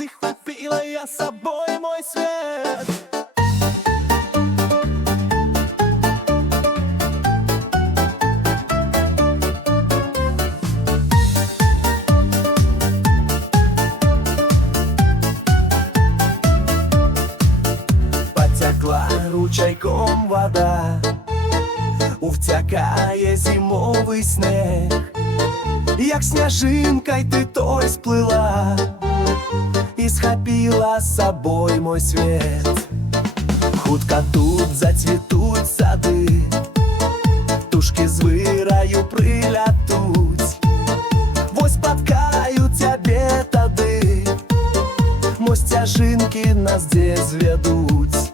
Захватила я с собой мой свет Потекла ручайком вода, Увтякає зимовий сніг, як сняжинкой ти той сплила. І схопила з собой мой свет. Хутка тут зацвітуть сади, тушки з вираю прилятуть, Вось спаткаю тебе тады, Мо стяжинки нас здесь ведуть.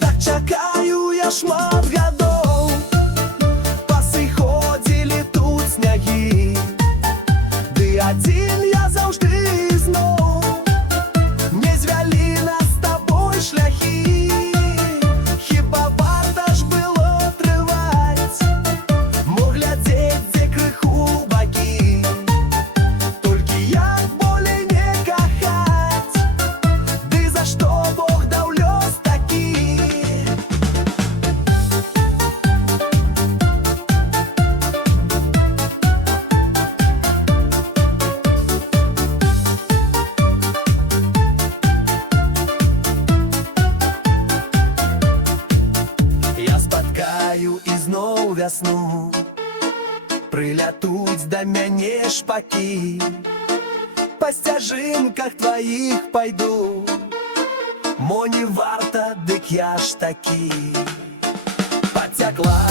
Так чакаю я шмат ізноў вясну Прылятуць да мяне шпакі Па сцяжынках тваіх пайду Мо не варта, дык я ж такі Пацякла